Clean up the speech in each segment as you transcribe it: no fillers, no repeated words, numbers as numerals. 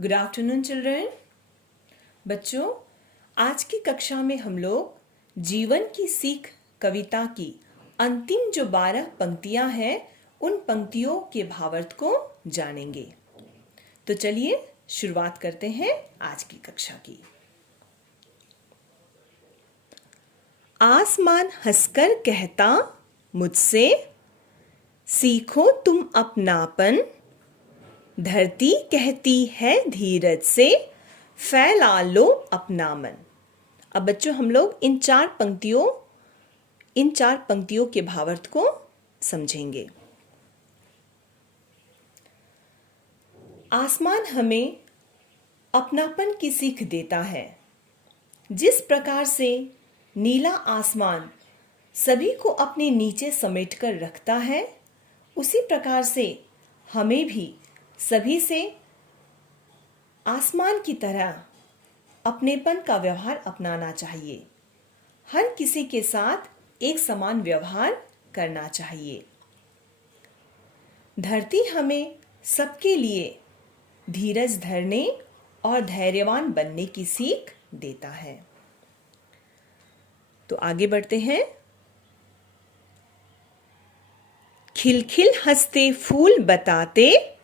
Good afternoon children. बच्चों, आज की कक्षा में हम लोग जीवन की सीख कविता की अंतिम जो 12 पंक्तियां हैं उन पंक्तियों के भावार्थ को जानेंगे। तो चलिए शुरुआत करते हैं आज की कक्षा की। आसमान हंसकर कहता मुझसे, सीखो तुम अपनापन। धरती कहती है धीरज से, फैला लो अपना मन। अब बच्चों, हम लोग इन चार पंक्तियों के भावार्थ को समझेंगे। आसमान हमें अपनापन की सीख देता है। जिस प्रकार से नीला आसमान सभी को अपने नीचे समेटकर रखता है, उसी प्रकार से हमें भी सभी से आसमान की तरह अपनेपन का व्यवहार अपनाना चाहिए। हर किसी के साथ एक समान व्यवहार करना चाहिए। धरती हमें सबके लिए धीरज धरने और धैर्यवान बनने की सीख देता है। तो आगे बढ़ते हैं। खिलखिल हंसते फूल बताते,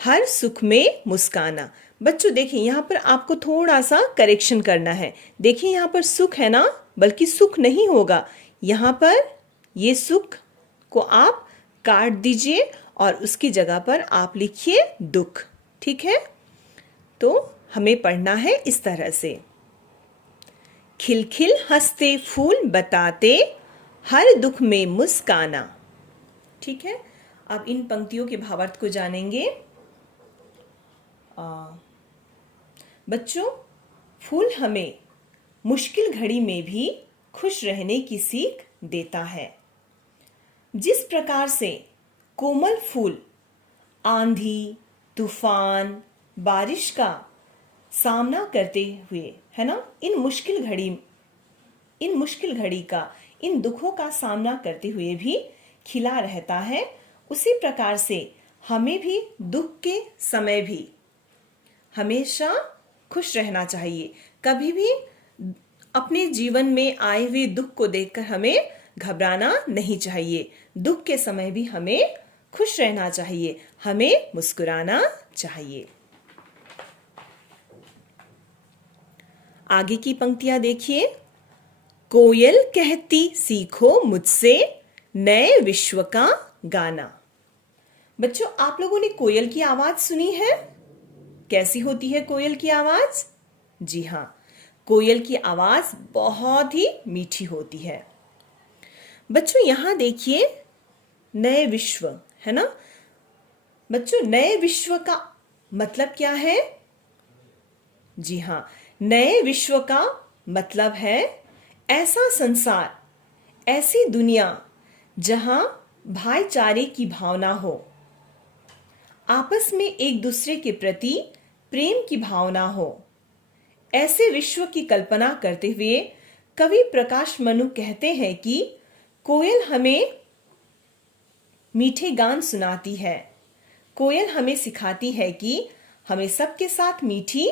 हर सुख में मुस्काना। बच्चों देखिए, यहाँ पर आपको थोड़ा सा करेक्शन करना है। देखिए यहाँ पर सुख है ना, बल्कि सुख नहीं होगा। यहाँ पर ये सुख को आप काट दीजिए और उसकी जगह पर आप लिखिए दुख। ठीक है? तो हमें पढ़ना है इस तरह से। खिलखिल हंसते फूल बताते, हर दुख में मुस्काना। ठीक है? अब इन पंक्तियों के भावार्थ को जानेंगे। बच्चों, फूल हमें मुश्किल घड़ी में भी खुश रहने की सीख देता है। जिस प्रकार से कोमल फूल आंधी, तूफान, बारिश का सामना करते हुए, है ना, इन मुश्किल घड़ी का, इन दुखों का सामना करते हुए भी खिला रहता है, उसी प्रकार से हमें भी दुख के समय भी हमेशा खुश रहना चाहिए। कभी भी अपने जीवन में आए हुए दुख को देखकर हमें घबराना नहीं चाहिए। दुख के समय भी हमें खुश रहना चाहिए, हमें मुस्कुराना चाहिए। आगे की पंक्तियां देखिए। कोयल कहती सीखो मुझसे, नए विश्व का गाना। बच्चों, आप लोगों ने कोयल की आवाज सुनी है? कैसी होती है कोयल की आवाज? जी हाँ, कोयल की आवाज बहुत ही मीठी होती है। बच्चों यहां देखिए, नए विश्व, है ना। बच्चों, नए विश्व का मतलब क्या है? जी हाँ, नए विश्व का मतलब है ऐसा संसार, ऐसी दुनिया जहां भाईचारे की भावना हो, आपस में एक दूसरे के प्रति प्रेम की भावना हो। ऐसे विश्व की कल्पना करते हुए कवि प्रकाश मनु कहते हैं कि कोयल हमें मीठे गान सुनाती है। कोयल हमें सिखाती है कि हमें सबके साथ मीठी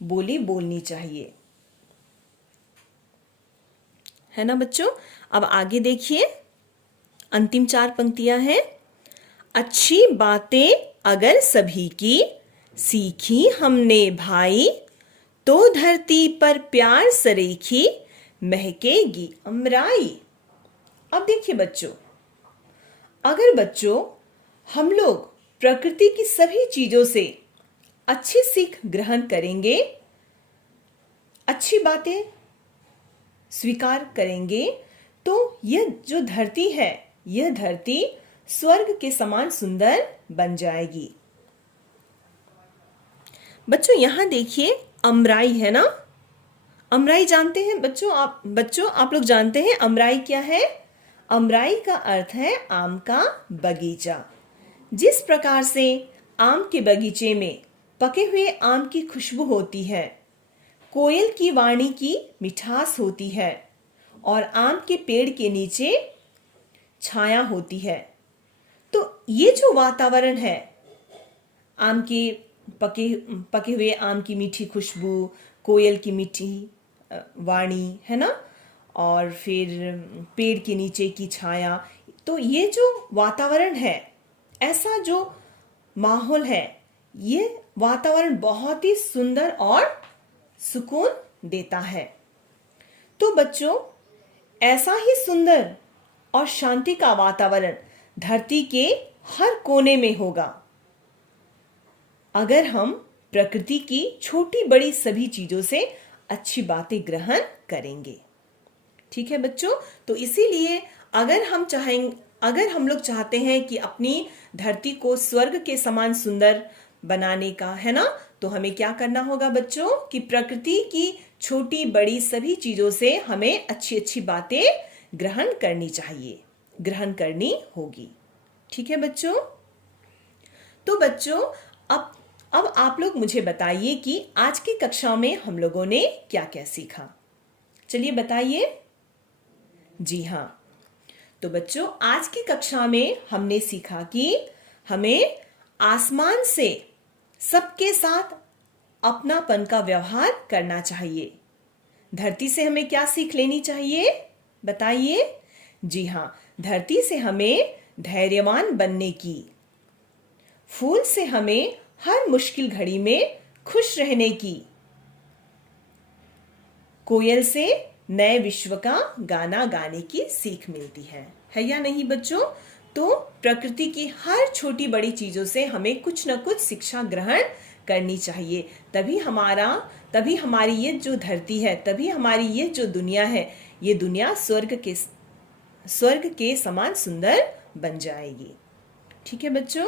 बोली बोलनी चाहिए। है ना बच्चों? अब आगे देखिए, अंतिम 4 पंक्तियां हैं। अच्छी बातें अगर सभी की सीखी हमने भाई, तो धरती पर प्यार सरीखी महकेगी अमराई। अब देखिए बच्चों, अगर बच्चों हम लोग प्रकृति की सभी चीजों से अच्छी सीख ग्रहण करेंगे, अच्छी बातें स्वीकार करेंगे, तो यह जो धरती है, यह धरती स्वर्ग के समान सुंदर बन जाएगी। बच्चों यहां देखिए, अमराई है ना। अमराई जानते हैं बच्चों आप लोग जानते हैं अमराई क्या है? अमराई का अर्थ है आम का बगीचा। जिस प्रकार से आम के बगीचे में पके हुए आम की खुशबू होती है, कोयल की वाणी की मिठास होती है और आम के पेड़ के नीचे छाया होती है, तो ये जो वातावरण है, आम के पके हुए आम की मीठी खुशबू, कोयल की मीठी वाणी, है ना, और फिर पेड़ के नीचे की छाया। तो ये जो वातावरण है, ऐसा जो माहौल है, ये वातावरण बहुत ही सुंदर और सुकून देता है। तो बच्चों, ऐसा ही सुंदर और शांति का वातावरण धरती के हर कोने में होगा अगर हम प्रकृति की छोटी बड़ी सभी चीजों से अच्छी बातें ग्रहण करेंगे। ठीक है बच्चों, तो इसीलिए अगर हम लोग चाहते हैं कि अपनी धरती को स्वर्ग के समान सुंदर बनाने का, है ना, तो हमें क्या करना होगा बच्चों कि प्रकृति की छोटी बड़ी सभी चीजों से हमें अच्छी अच्छी बातें ग्रहण करनी चाहिए, ग्रहण करनी होगी। ठीक है बच्चों। तो बच्चों, अब आप लोग मुझे बताइए कि आज की कक्षा में हम लोगों ने क्या क्या सीखा। चलिए बताइए। जी हाँ, तो बच्चों, आज की कक्षा में हमने सीखा कि हमें आसमान से सबके साथ अपनापन का व्यवहार करना चाहिए। धरती से हमें क्या सीख लेनी चाहिए, बताइए। जी हाँ, धरती से हमें धैर्यवान बनने की, फूल से हमें हर मुश्किल घड़ी में खुश रहने की, कोयल से नए विश्व का गाना गाने की सीख मिलती है या नहीं बच्चों। तो प्रकृति की हर छोटी बड़ी चीजों से हमें कुछ न कुछ शिक्षा ग्रहण करनी चाहिए, तभी हमारी ये जो धरती है, तभी हमारी ये जो दुनिया है, ये दुनिया स्वर्ग के समान सुंदर बन जाएगी। ठीक है बच्चों।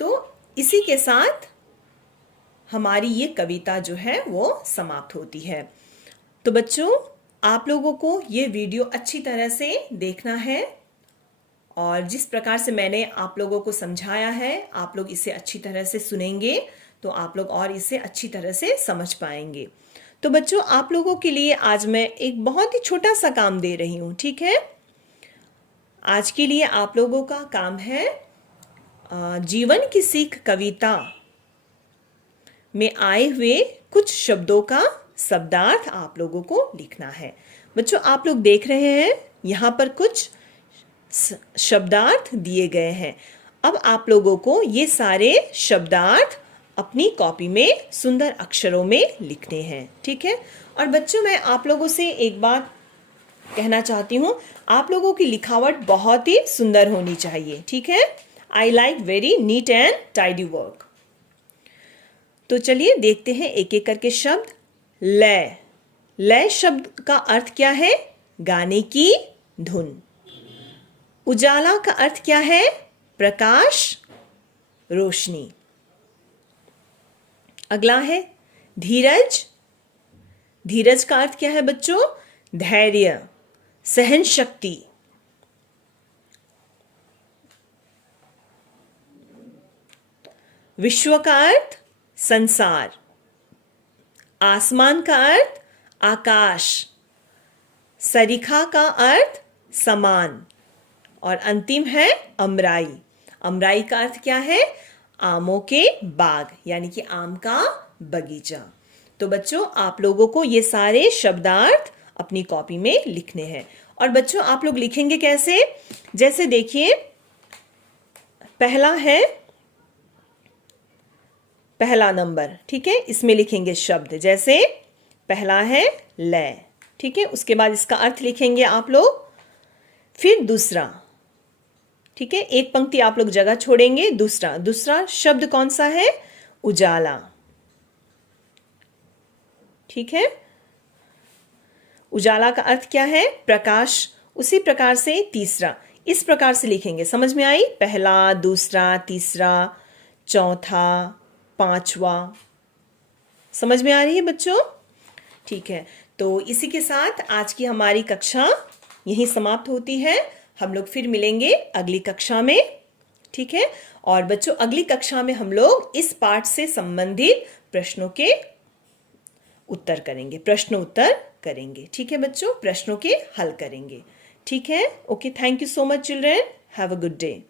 तो इसी के साथ हमारी ये कविता जो है वो समाप्त होती है। तो बच्चों, आप लोगों को ये वीडियो अच्छी तरह से देखना है और जिस प्रकार से मैंने आप लोगों को समझाया है, आप लोग इसे अच्छी तरह से सुनेंगे तो आप लोग और इसे अच्छी तरह से समझ पाएंगे। तो बच्चों, आप लोगों के लिए आज मैं एक बहुत ही छोटा सा काम दे रही हूँ। ठीक है, आज के लिए आप लोगों का काम है जीवन की सीख कविता में आए हुए कुछ शब्दों का शब्दार्थ आप लोगों को लिखना है। बच्चों, आप लोग देख रहे हैं यहाँ पर कुछ शब्दार्थ दिए गए हैं। अब आप लोगों को ये सारे शब्दार्थ अपनी कॉपी में सुंदर अक्षरों में लिखने हैं। ठीक है। और बच्चों, मैं आप लोगों से एक बात कहना चाहती हूँ, आप लोगों की लिखावट बहुत ही सुंदर होनी चाहिए। ठीक है। I like very neat and tidy work. तो चलिए देखते हैं एक एक करके शब्द। लय। लय शब्द का अर्थ क्या है? गाने की धुन। उजाला का अर्थ क्या है? प्रकाश, रोशनी। अगला है धीरज। धीरज का अर्थ क्या है बच्चों? धैर्य, सहन शक्ति। विश्व का अर्थ संसार। आसमान का अर्थ आकाश। सरीखा का अर्थ समान। और अंतिम है अमराई। अमराई का अर्थ क्या है? आमों के बाग, यानी कि आम का बगीचा। तो बच्चों, आप लोगों को ये सारे शब्दार्थ अपनी कॉपी में लिखने हैं। और बच्चों, आप लोग लिखेंगे कैसे? जैसे देखिए, पहला है पहला नंबर। ठीक है, इसमें लिखेंगे शब्द। जैसे पहला है लय। ठीक है, उसके बाद इसका अर्थ लिखेंगे आप लोग। फिर दूसरा, ठीक है, एक पंक्ति आप लोग जगह छोड़ेंगे। दूसरा शब्द कौन सा है? उजाला। ठीक है, उजाला का अर्थ क्या है? प्रकाश। उसी प्रकार से तीसरा, इस प्रकार से लिखेंगे। समझ में आई? पहला, दूसरा, तीसरा, चौथा, पांचवा। समझ में आ रही है बच्चों? ठीक है, तो इसी के साथ आज की हमारी कक्षा यहीं समाप्त होती है। हम लोग फिर मिलेंगे अगली कक्षा में। ठीक है, और बच्चों, अगली कक्षा में हम लोग इस पाठ से संबंधित प्रश्नों के उत्तर करेंगे, प्रश्न उत्तर करेंगे। ठीक है बच्चों, प्रश्नों के हल करेंगे। ठीक है, okay, thank you so much children, have a good day.